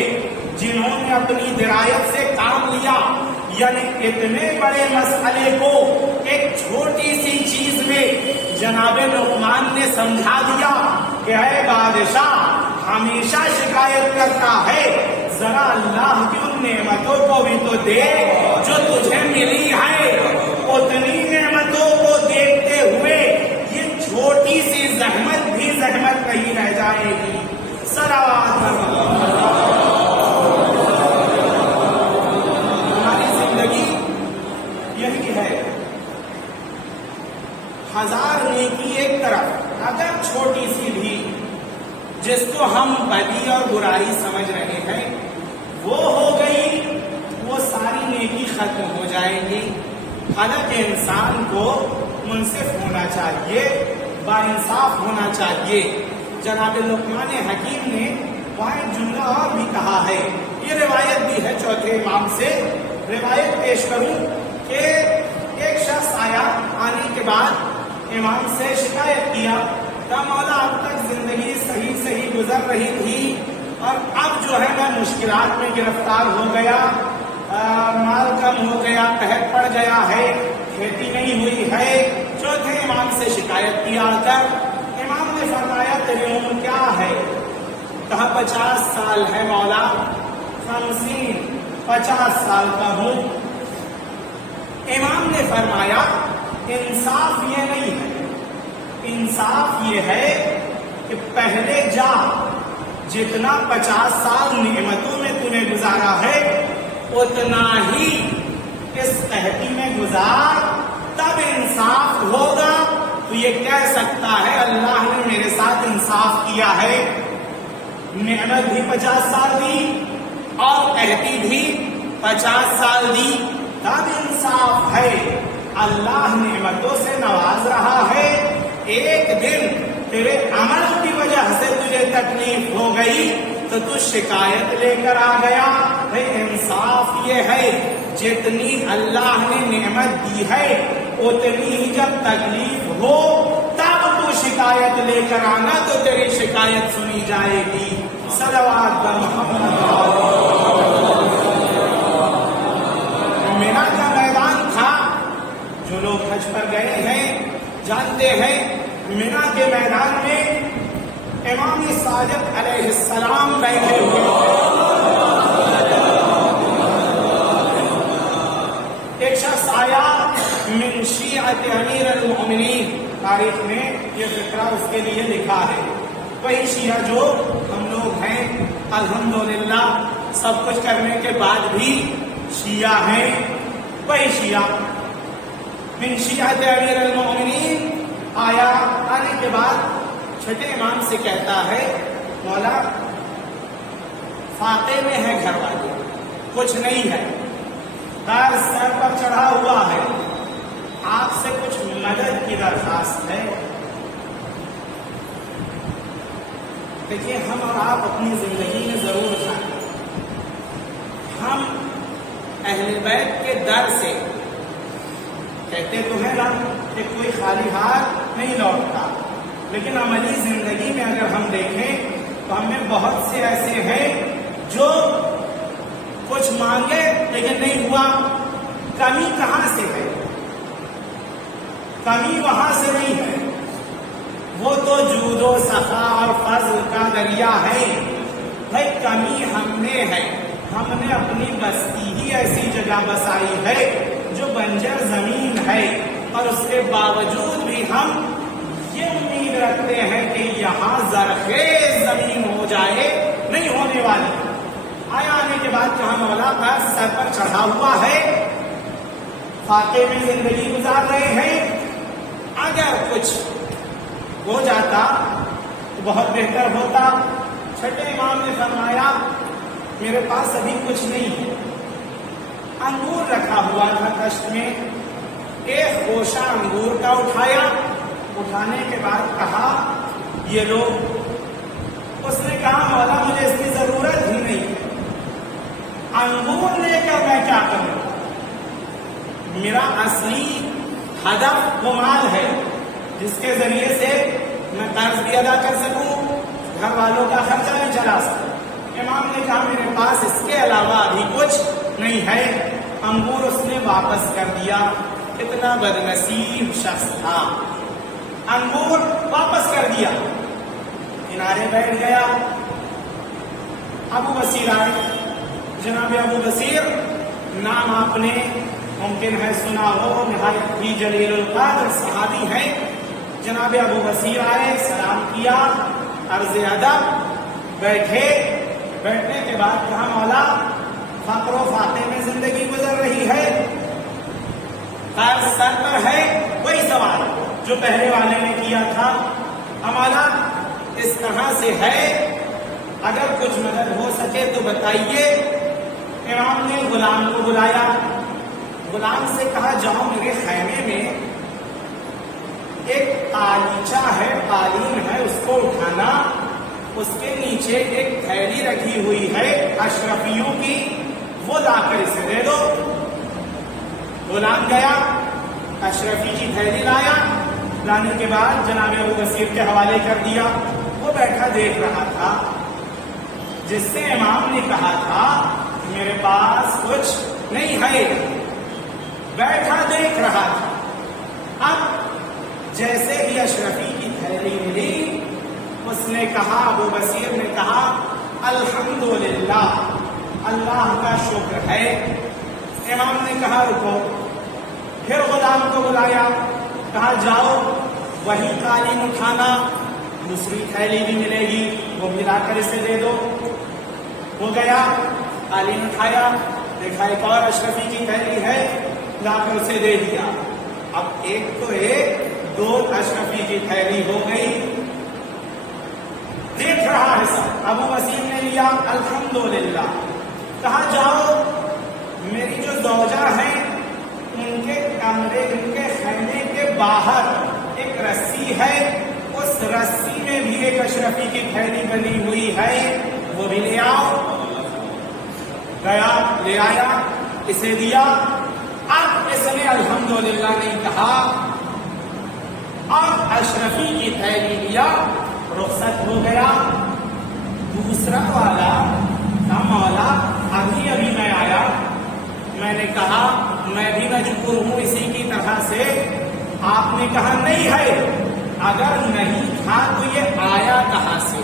جنہوں نے اپنی درایت سے کام لیا، یعنی اتنے بڑے مسئلے کو ایک چھوٹی سی چیز میں جناب لقمان نے سمجھا دیا کہ اے بادشاہ ہمیشہ شکایت کرتا ہے، ذرا اللہ کی ان نعمتوں کو بھی تو دے جو تجھے ملی ہے۔ اتنی نعمتوں کو دیکھتے ہوئے یہ چھوٹی سی زحمت بھی زحمت نہیں رہ جائے گی۔ صلوات ہماری زندگی یہی ہے، ہزار نیکی ایک طرف، اگر چھوٹی سی بھی جس کو ہم بدی اور برائی سمجھ رہے ہیں وہ ہو گئی، وہ ساری نیکی ختم ہو جائے گی۔ حالانکہ انسان کو منصف ہونا چاہیے، باانصاف ہونا چاہیے۔ جناب لقمان حکیم نے وہاں ایک جملہ اور بھی کہا ہے، یہ روایت بھی ہے چوتھے امام سے، روایت پیش کروں کہ ایک شخص آیا، آنے کے بعد امام سے شکایت کیا کہ مولا اب تک زندگی صحیح گزر رہی تھی اور اب جو ہے میں مشکلات میں گرفتار ہو گیا، مال کم ہو گیا، قحط پڑ گیا ہے، کھیتی نہیں ہوئی ہے۔ چوتھے امام سے شکایت کیا کر امام نے فرمایا تیری عمر کیا ہے؟ کہا 50 سال ہے مولا۔ 50 سال کا ہوں۔ امام نے فرمایا انصاف یہ نہیں ہے، انصاف یہ ہے کہ پہلے جا، جتنا 50 سال نعمتوں میں تو نے گزارا ہے اتنا ہی اس قحطی میں گزار، تب انصاف ہوگا۔ تو یہ کہہ سکتا ہے اللہ نے میرے ساتھ انصاف کیا ہے، نعمت بھی 50 سال دی اور قحطی بھی 50 سال دی، تب انصاف ہے۔ اللہ نعمتوں سے نواز رہا ہے، ایک دن تیرے عمل کی وجہ سے تجھے تکلیف ہو گئی تو تو شکایت لے کر آ گیا۔ انصاف یہ ہے جتنی اللہ نے نعمت دی ہے اتنی ہی جب تکلیف ہو تب تو شکایت لے کر آنا تو تیری شکایت سنی جائے گی۔ صلوات پر محمد۔ مینا کا میدان تھا، جو لوگ حج پر گئے ہیں جانتے ہیں مینا کے میدان میں امام صادق علیہ السلام بیٹھے ہوئے تھے۔ ایک شخص آیا من شیعت امیر المؤمنین، تاریخ میں یہ فقرہ اس کے لیے لکھا ہے، وہی شیعہ جو ہم لوگ ہیں الحمدللہ سب کچھ کرنے کے بعد بھی شیعہ ہیں، وہی شیعہ من شیعت امیر المؤمنین آیا۔ آنے کے بعد چھٹے امام سے کہتا ہے مولا فاقے میں ہے گھر والے، کچھ نہیں ہے، قرض سر پر چڑھا ہوا ہے، آپ سے کچھ مدد کی درخواست ہے۔ دیکھیے ہم اور آپ اپنی زندگی میں ضرور جانیں، ہم اہل بیت کے در سے کہتے تو ہیں نا کہ کوئی خالی ہاتھ نہیں لوٹتا، لیکن عملی زندگی میں اگر ہم دیکھیں تو ہم میں بہت سے ایسے ہیں جو کچھ مانگے لیکن نہیں ہوا۔ کمی کہاں سے ہے؟ کمی وہاں سے نہیں ہے، وہ تو جود و سخا اور فضل کا دریا ہے۔ بھائی کمی ہم نے ہے، ہم نے اپنی بستی ہی ایسی جگہ بسائی ہے جو بنجر زمین ہے، اور اس کے باوجود بھی ہم یہ امید رکھتے ہیں کہ یہاں زرخیز زمین ہو جائے، نہیں ہونے والی۔ آیا آنے کے بعد کہاں مولا کا سر پر چڑھا ہوا ہے، فاقے میں زندگی گزار رہے ہیں، اگر کچھ ہو جاتا تو بہت بہتر ہوتا۔ چھٹے امام نے فرمایا میرے پاس ابھی کچھ نہیں ہے، انگور رکھا ہوا تھا کشت میں، ایک خوشہ انگور کا اٹھایا، اٹھانے کے بعد کہا یہ لو۔ اس نے کہا مولا مجھے اس کی ضرورت ہی نہیں، انگور لے کر میں کیا کروں؟ میرا اصلی ہدف وہ مال ہے جس کے ذریعے سے میں قرض بھی ادا کر سکوں، گھر والوں کا خرچہ بھی چلا سکوں۔ امام نے کہا میرے پاس اس کے علاوہ ابھی کچھ نہیں ہے۔ انگور اس نے واپس کر دیا۔ کتنا بدنصیب شخص تھا، انگور واپس کر دیا، کنارے بیٹھ گیا۔ ابو بصیر آئے، جناب ابو بصیر نام آپ نے ممکن ہے سنا ہو، نہایت ہی جلیل القدر صحابی ہیں۔ جناب ابو بصیر آئے، سلام کیا، عرض ادب، بیٹھے۔ بیٹھنے کے بعد کہا مولا فقر و فاقے میں زندگی گزر رہی ہے، قرض سر پر ہے، وہی سوال جو پہلے والے نے کیا تھا، مولا اس طرح سے ہے، اگر کچھ مدد ہو سکے تو بتائیے۔ امام نے غلام کو بلایا، غلام سے کہا جاؤ میرے خیمے میں ایک قالیچہ ہے، قالین ہے، اس کو اٹھانا، اس کے نیچے ایک تھیلی رکھی ہوئی ہے اشرفیوں کی، وہ لا کر اسے دے دو۔ غلام گیا، اشرفی کی تھیلی لایا، لانے کے بعد جناب ابو بصیر کے حوالے کر دیا۔ وہ بیٹھا دیکھ رہا تھا، جس سے امام نے کہا تھا میرے پاس کچھ نہیں ہے، بیٹھا دیکھ رہا تھا۔ اب جیسے ہی اشرفی کی تھیلی ملی، اس نے کہا، ابو بصیر نے کہا الحمدللہ، اللہ کا شکر ہے۔ امام نے کہا رکو، پھر غلام کو بلایا، کہا جاؤ وہی قالین اٹھانا، دوسری تھیلی بھی ملے گی، وہ بھی لا کر اسے دے دو۔ وہ گیا، قالین اٹھایا، دیکھا ایک اور اشرفی کی تھیلی ہے، لا کر اسے دے دیا۔ اب ایک تو ایک، دو اشرفی کی تھیلی ہو گئی۔ دیکھ رہا ہے سب، ابو بصیر نے لیا الحمدللہ، کہا جاؤ میری جو زوجہ ہیں ان کے کمرے، ان کے خیمے کے باہر ایک رسی ہے، اس رسی میں بھی ایک اشرفی کی تھیلی بنی ہوئی ہے، وہ بھی لے آؤ۔ گیا، لے آیا، اسے دیا۔ اب اس نے الحمدللہ نہیں کہا، اب اشرفی کی تھیلی لیا، رخصت ہو گیا۔ دوسرا والا کا مولا ابھی میں آیا، میں نے کہا میں بھی مجبور ہوں اسی کی طرح سے۔ آپ نے کہا نہیں ہے، اگر نہیں تھا تو یہ آیا کہاں سے؟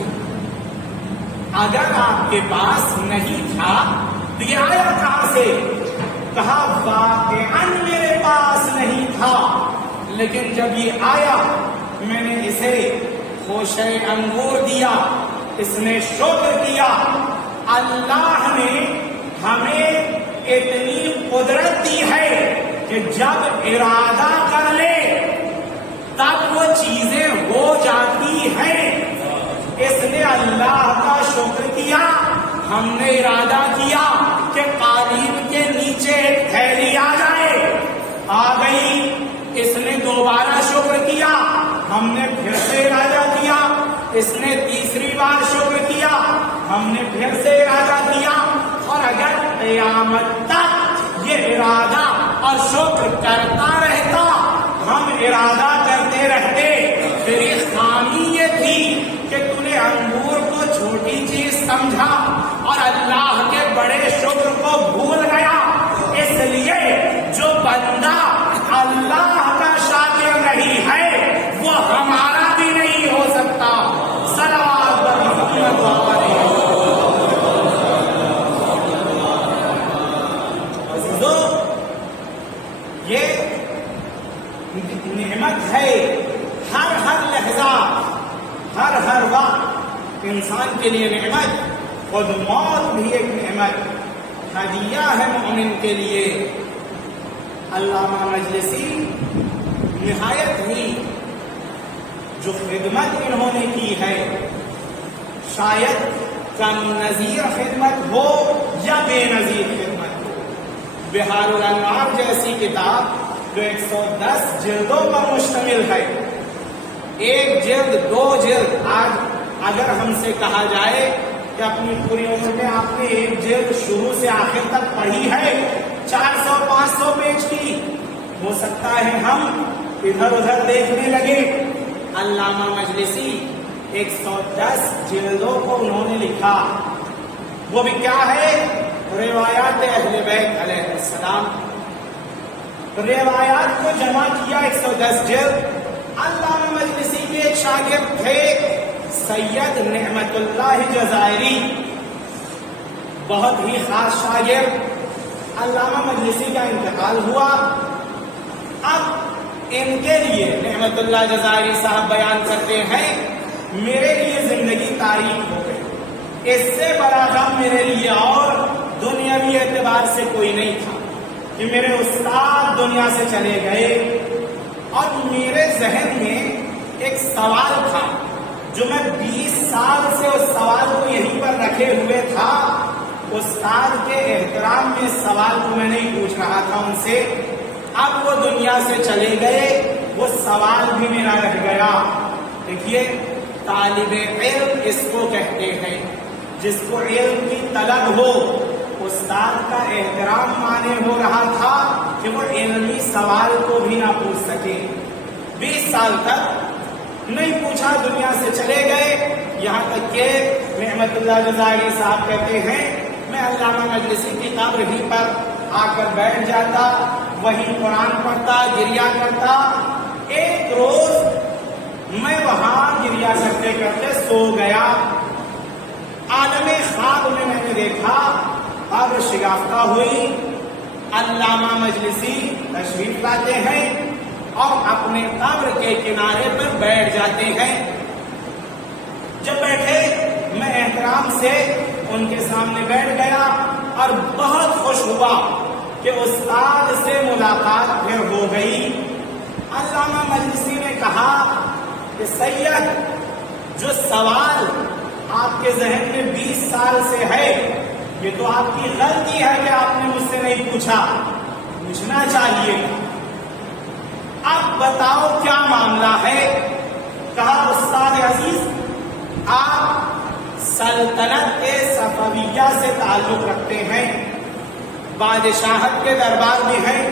اگر آپ کے پاس نہیں تھا تو یہ آیا کہاں سے؟ کہا واقعاً میرے پاس نہیں تھا، لیکن جب یہ آیا میں نے اسے خوشے انگور دیا، اس نے شکر کیا۔ اللہ نے ہمیں اتنی قدرت دی ہے کہ جب ارادہ کر لے تب وہ چیزیں ہو جاتی ہیں۔ اس نے اللہ کا شکر کیا، ہم نے ارادہ کیا کہ قالین کے نیچے ایک تھیلی آ جائے، آ گئی۔ اس نے دوبارہ شکر کیا، ہم نے پھر سے ارادہ کیا۔ اس نے تیسری بار شکر کیا، ہم نے پھر سے ارادہ کیا۔ اور اگر قیامت تک یہ ارادہ اور شکر کرتا رہتا، ہم ارادہ کرتے رہتے، تیری خامی یہ تھی کہ تو نے انگور کو چھوٹی چیز سمجھا اور اللہ کے بڑے شکر کو بھول گیا۔ اس لیے جو بندہ اللہ کا شاکر نہیں ہے وہ ہمارا بھی نہیں ہو سکتا۔ صلوات بر محمد و آلہ۔ یہ نعمت ہے، ہر لحظہ، ہر وقت انسان کے لیے نعمت، خود موت بھی ایک نعمت، ہدیہ ہے مومن کے لیے۔ علامہ مجلسی نہایت ہی جو خدمت انہوں نے کی ہے، شاید کم نظیر خدمت ہو یا بے نظیر خدمت ہو۔ بہار الانوار جیسی کتاب جو 110 جلدوں پر مشتمل ہے، ایک جلد، 2 جلد، آج اگر ہم سے کہا جائے کہ اپنی پوری عمر میں آپ نے ایک جلد شروع سے آخر تک پڑھی ہے 400-500 پیج کی، ہو سکتا ہے ہم ادھر ادھر دیکھنے لگے۔ علامہ مجلسی 110 جلدوں کو انہوں نے لکھا، وہ بھی کیا ہے؟ روایات اہل بیت علیہ السلام، روایات کو جمع کیا 110 جلد۔ علامہ مجلسی کے ایک شاگرد تھے سید نعمت اللہ جزائری، بہت ہی خاص شاگرد۔ علامہ مجلسی کا انتقال ہوا، اب ان کے لیے نعمت اللہ جزائری صاحب بیان کرتے ہیں، میرے لیے زندگی تاریخ ہو گئی، اس سے بڑا غم میرے لیے اور دنیاوی اعتبار سے کوئی نہیں تھا کہ میرے استاد دنیا سے چلے گئے۔ اور میرے ذہن میں ایک سوال تھا جو میں 20 سال سے اس سوال کو یہیں پر رکھے ہوئے تھا۔ استاد کے احترام میں اس سوال کو میں نہیں پوچھ رہا تھا ان سے، اب وہ دنیا سے چلے گئے، وہ سوال بھی میرا رہ گیا۔ دیکھیے، طالب علم اس کو کہتے ہیں جس کو علم کی طلب ہو۔ استاد کا احترام مانے ہو رہا تھا کہ وہ علمی سوال کو بھی نہ پوچھ سکے. 20 سال تک نہیں پوچھا، دنیا سے چلے گئے. یہاں تک کہ نعمت اللہ جزائری صاحب کہتے ہیں میں علامہ مجلسی کی قبر ہی پر آ کر بیٹھ جاتا، وہیں قرآن پڑھتا، گریا کرتا. ایک روز میں وہاں گریا کرتے کرتے سو گیا. عالم خواب میں نے دیکھا قبر شگافتہ ہوئی. علامہ مجلسی تشریف لاتے ہیں اور اپنے قبر کے کنارے پر بیٹھ جاتے ہیں. جب بیٹھے میں احترام سے ان کے سامنے بیٹھ گیا اور بہت خوش ہوا کہ استاد سے ملاقات پھر ہو گئی. علامہ مجلسی نے کہا کہ سید، جو سوال آپ کے ذہن میں 20 سال سے ہے یہ تو آپ کی غلطی ہے کہ آپ نے مجھ سے نہیں پوچھا، پوچھنا چاہیے. اب بتاؤ کیا معاملہ ہے؟ کہا استاد عزیز، آپ سلطنت صفویہ سے تعلق رکھتے ہیں، بادشاہت کے دربار میں ہیں.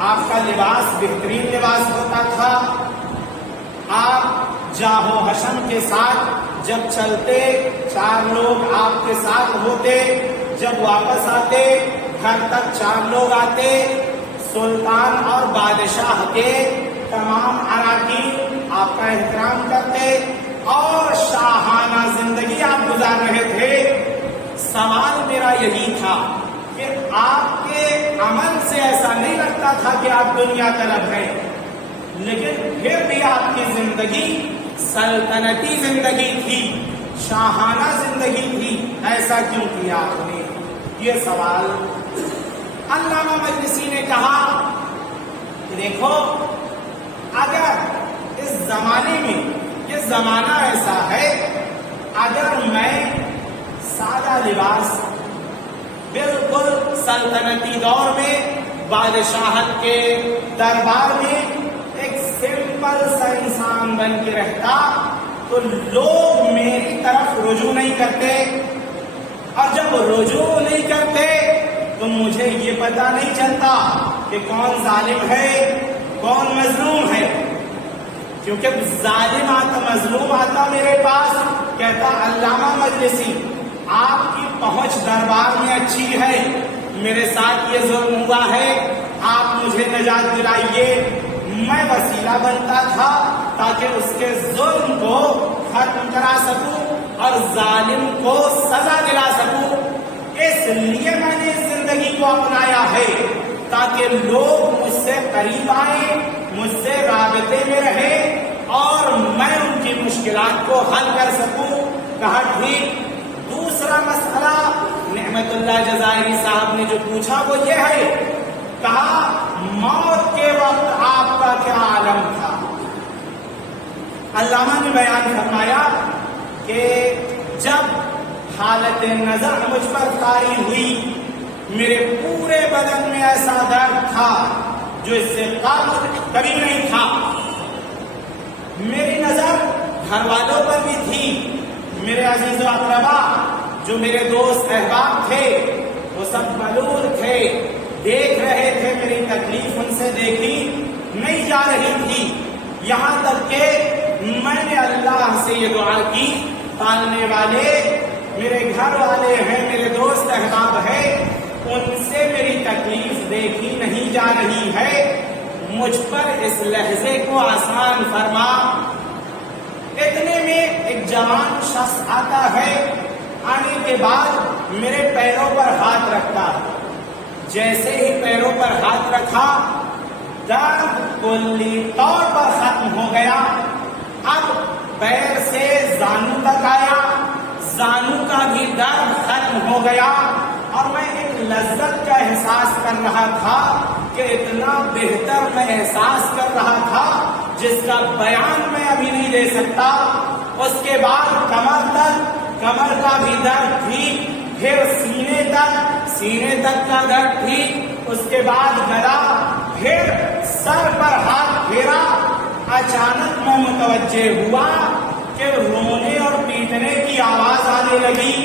آپ کا لباس بہترین لباس ہوتا تھا. آپ جاہ و حشم کے ساتھ جب چلتے 4 لوگ آپ کے ساتھ ہوتے، جب واپس آتے گھر تک 4 لوگ آتے. سلطان اور بادشاہ کے تمام اراکین آپ کا احترام کرتے اور شاہانہ زندگی آپ گزار رہے تھے. سوال میرا یہی تھا کہ آپ کے عمل سے ایسا نہیں لگتا تھا کہ آپ دنیا طلب ہیں، لیکن پھر بھی آپ کی زندگی سلطنتی زندگی تھی، شاہانہ زندگی تھی، ایسا کیوں کیا آپ نے؟ یہ سوال. علامہ مجلسی نے کہا کہ دیکھو، اگر اس زمانے میں، یہ زمانہ ایسا ہے، اگر میں سادہ لباس بالکل سلطنتی دور میں بادشاہت کے دربار میں ایک سمپل سا انسان بن کے رہتا تو لوگ میری طرف رجوع نہیں کرتے، اور جب رجوع نہیں کرتے تو مجھے یہ پتا نہیں چلتا کہ کون ظالم ہے کون مظلوم ہے. کیونکہ ظالم آتا، مظلوم آتا میرے پاس، کہتا علامہ مجلسی آپ کی پہنچ دربار میں اچھی ہے، میرے ساتھ یہ ظلم ہوا ہے، آپ مجھے نجات دلائیے. میں وسیلہ بنتا تھا تاکہ اس کے ظلم کو ختم کرا سکوں اور ظالم کو سزا دلا سکوں. اس لیے میں نے اس زندگی کو اپنایا ہے تاکہ لوگ مجھ سے قریب آئیں، مجھ سے رابطے میں رہیں اور میں ان کی مشکلات کو حل کر سکوں. کہا ٹھیک. دوسرا مسئلہ نعمت اللہ جزائری صاحب نے جو پوچھا وہ یہ ہے، کہا موت کے وقت آپ کا کیا عالم تھا؟ علامہ نے بیان فرمایا کہ جب حالت نظر مجھ پر طاری ہوئی، میرے پورے بدن میں ایسا درد تھا جو اس سے قبل کبھی نہیں تھا. میری نظر گھر والوں پر بھی تھی. میرے عزیز و اقربا جو میرے دوست احباب تھے وہ سب ملول تھے، دیکھ رہے تھے میری تکلیف ان سے دیکھی نہیں جا رہی تھی. یہاں تک کہ میں نے اللہ سے یہ دعا کی، پالنے والے میرے گھر والے ہیں، میرے دوست احباب ہیں، ان سے میری تکلیف دیکھی نہیں جا رہی ہے، مجھ پر اس لہجے کو آسان فرما. اتنے میں ایک جوان شخص آتا ہے، آنے کے بعد میرے پیروں پر ہاتھ رکھتا. جیسے ہی پیروں پر ہاتھ رکھا درد کلی طور پر ختم ہو گیا. اب پیر سے زانو تک آیا، زانو کا بھی درد ختم ہو گیا اور میں ایک لذت کا احساس کر رہا تھا کہ اتنا بہتر میں احساس کر رہا تھا جس کا بیان میں ابھی نہیں دے سکتا. اس کے بعد کمر تک، کمر کا بھی درد تھی، پھر سینے تک کا درد تھی، اس کے بعد گلا، پھر سر پر ہاتھ پھیرا. اچانک میں متوجہ ہوا کہ رونے اور پیٹنے کی آواز آنے لگی.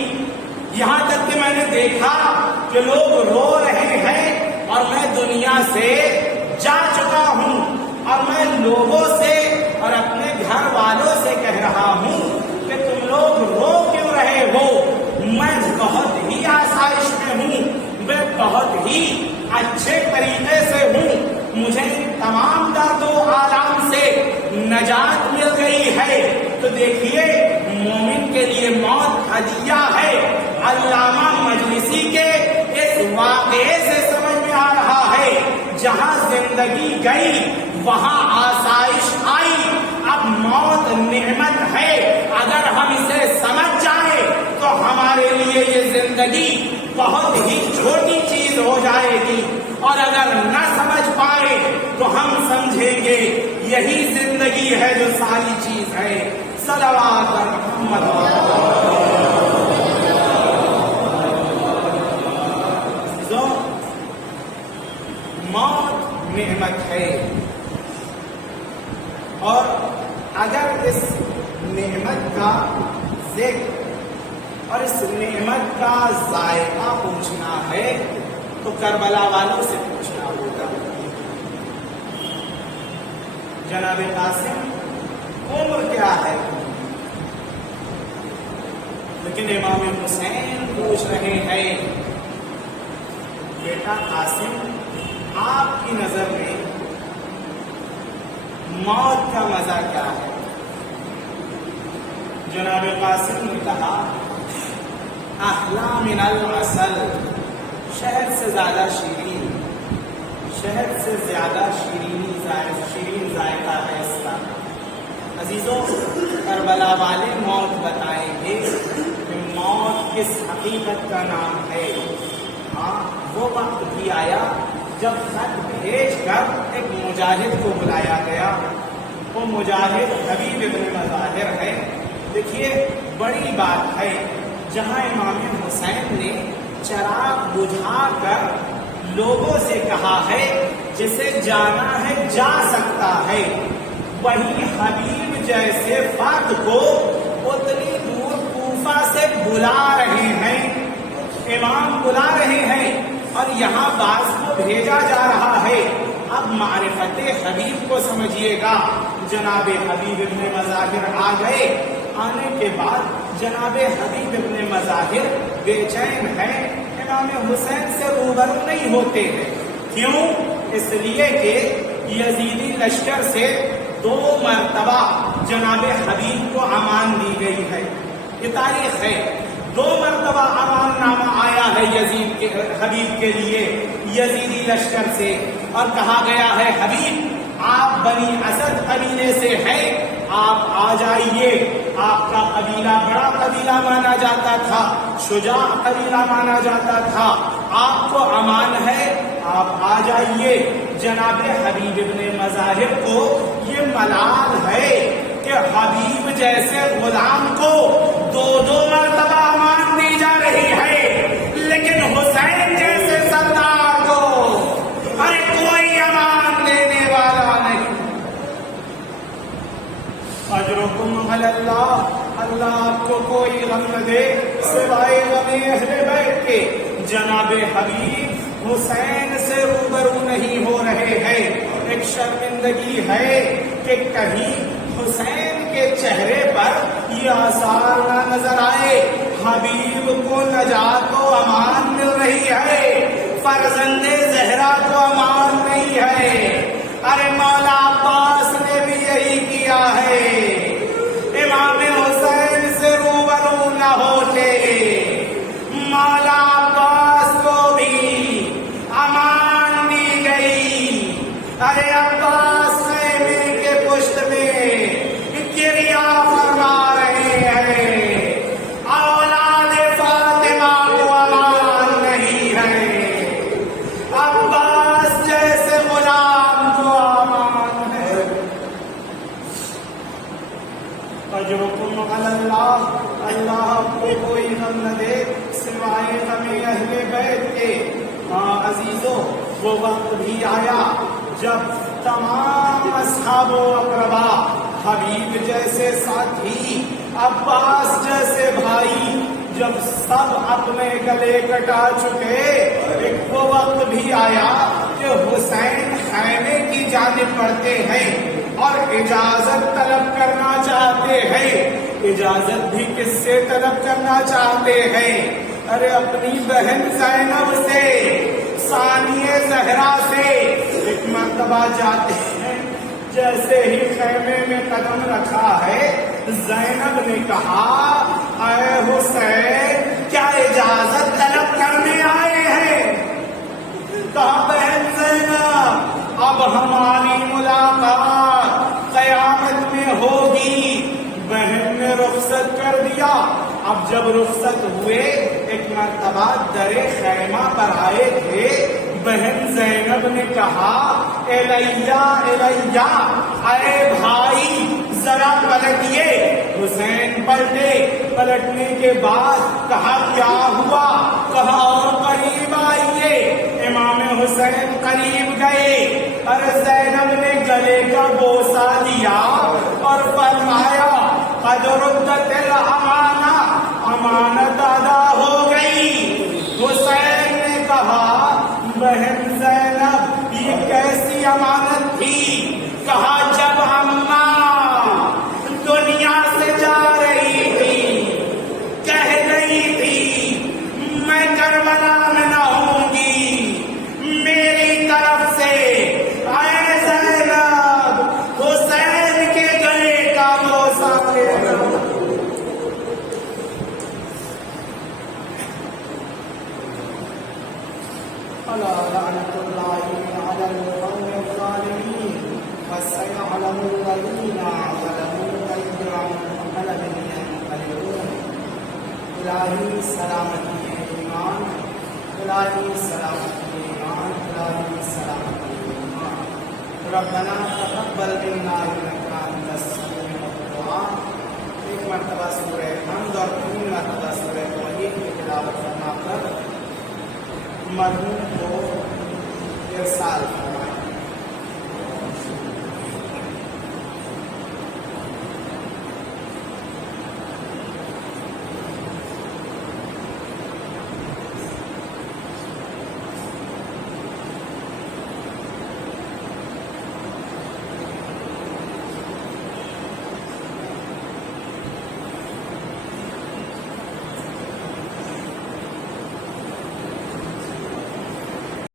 یہاں تک کہ میں نے دیکھا کہ لوگ رو رہے ہیں اور میں دنیا سے جا لوگوں سے اور اپنے گھر والوں سے کہہ رہا ہوں کہ تم لوگ رو کیوں رہے ہو؟ میں بہت ہی آسائش میں ہوں، میں بہت ہی اچھے طریقے سے ہوں، مجھے تمام درد و آلام سے نجات مل گئی ہے۔ تو دیکھیے مومن کے لیے موت ہدیہ ہے۔ علامہ مجلسی کے اس واقعے سے سمجھ میں آ رہا ہے جہاں زندگی گئی وہاں آسائش آئی، اب موت نعمت ہے۔ اگر ہم اسے سمجھ جائیں تو ہمارے لیے یہ زندگی بہت ہی چھوٹی چیز ہو جائے گی، اور اگر نہ سمجھ پائے تو ہم سمجھیں گے یہی زندگی ہے جو ساری چیز ہے۔ صلوات محمد۔ موت نعمت ہے، اور اگر اس نعمت کا ذکر اور اس نعمت کا ذائقہ پوچھنا ہے تو کربلا والوں سے پوچھنا ہوگا۔ جناب قاسم عمر کیا ہے؟ لیکن امام حسین پوچھ رہے ہیں بیٹا قاسم آپ کی نظر میں موت کا مزہ کیا ہے؟ جناب قاسم نے کہا احلا من العسل، شہد سے زیادہ شیرین، شہد سے زیادہ شیرین ذائقہ ہے اس کا۔ عزیزوں کربلا والے موت بتائیں گے کہ موت کس حقیقت کا نام ہے۔ ہاں وہ وقت بھی آیا جب خط بھیج کر ایک مجاہد کو بلایا گیا، وہ مجاہد حبیب ابن مظاہر ہے۔ دیکھیے بڑی بات ہے، جہاں امام حسین نے چراغ بجھا کر لوگوں سے کہا ہے جسے جانا ہے جا سکتا ہے، وہی حبیب جیسے فرد کو اتنی دور کوفہ سے بلا رہے ہیں، امام بلا رہے ہیں، اور یہاں بعض کو بھیجا جا رہا ہے۔ اب معرفت حبیب کو سمجھیے گا، جناب حبیب ابن مظاہر آ گئے، آنے کے بعد جناب حبیب ابن مظاہر بے چین ہے، امام حسین سے روبرو نہیں ہوتے ہیں۔ کیوں؟ اس لیے کہ یزیدی لشکر سے 2 مرتبہ جناب حبیب کو امان دی گئی ہے، یہ تاریخ ہے۔ 2 مرتبہ امان نامہ آیا ہے حبیب کے لیے یزیدی لشکر سے، اور کہا گیا ہے حبیب آپ بنی اسد قبیلے سے ہیں، آپ آ جائیے، آپ کا قبیلہ بڑا قبیلہ مانا جاتا تھا، شجاع قبیلہ مانا جاتا تھا، آپ کو امان ہے، آپ آ جائیے۔ جناب حبیب ابن مظاہر کو یہ ملال ہے کہ حبیب جیسے غلام کو 2 مرتبہ امان دی جا رہی ہے، لیکن حسین جیسے سردار کو ارے کوئی امان دینے والا نہیں۔ اجرکم علی اللہ، اللہ آپ کو کوئی غم نہ دے سوائے غم اہل بیت کے۔ جناب حبیب حسین سے روبرو نہیں ہو رہے ہیں۔ ایک شرمندگی ہے کہ کہیں حسین کے چہرے پر یہ آثار نہ نظر آئے، حبیب کو نجات و امان مل رہی ہے، فرزند زہرا کو امان نہیں ہے۔ ارے مولا عباس نے بھی یہی کیا ہے، امام حسین سے روبرو نہ ہوتے مولا عباس کو بھی امان دی گئی۔ ارے عباس خیمے کے پشت میں کریا فرما رہے ہیں، اولاد فاطمہ کو امان نہیں ہے، عباس جیسے غلام کو امان ہے۔ اجرکم علی اللہ، اللہ آپ کو کوئی غم نہ دے سوائے غم اہل بیت کے۔ ہاں عزیزو وہ وقت بھی آیا جب تمام اصحاب و اقربا، حبیب جیسے ساتھی، عباس جیسے بھائی، جب سب اپنے گلے کٹا چکے، ایک وہ وقت بھی آیا کہ حسین خیمے کی جانب بڑھتے ہیں، اور اجازت طلب کرنا چاہتے ہیں. اجازت بھی کس سے طلب کرنا چاہتے ہیں؟ ارے اپنی بہن زینب سے، ثانیہ زہرا سے. ایک مرتبہ جاتے ہیں، جیسے ہی خیمے میں قدم رکھا ہے، زینب نے کہا اے حسین کیا اجازت طلب کرنے آئے ہیں؟ کہا بہن زینب اب ہماری ملاقات قیامت میں ہوگی. بہن نے رخصت کر دیا. اب جب رخصت ہوئے ایک مرتبہ در خیمہ پر آئے تھے. بہن زینب نے کہا الیہ الیہ، اے بھائی ذرا پلٹیے. حسین پلٹے. پلٹنے کے بعد کہا کیا ہوا؟ کہا اور قریب آئیے. امام حسین قریب گئے. ارے زینب نے گلے کا بوسہ دیا اور فرمایا قد ردت الامانہ، امانت ادا ہو گئی. حسین نے کہا بہن زینب یہ کیسی امانت تھی؟ کہا جب اماں دنیا سے جا رہی تھی کہہ رہی تھی میں کربلا میں نہ ہوں گی، میری طرف سے اے زینب حسین کے گلے کا بوسہ لے لو. الا لعنت اللہ علی القوم الظالمین وسيعلم الذين ظلموا أي منقلب ينقلبون. الہی سلامتی ایمان، الہی سلامتی ایمان، الہی سلامتی ایمان. ربنا تقبل منا انک انت السمیع الدعاء. ایک مرتبہ سورہ حمد اور 3 مرتبہ سورہ توحید کی تلاوت کرنا کر مرحوم کو ارسال فرمائیں.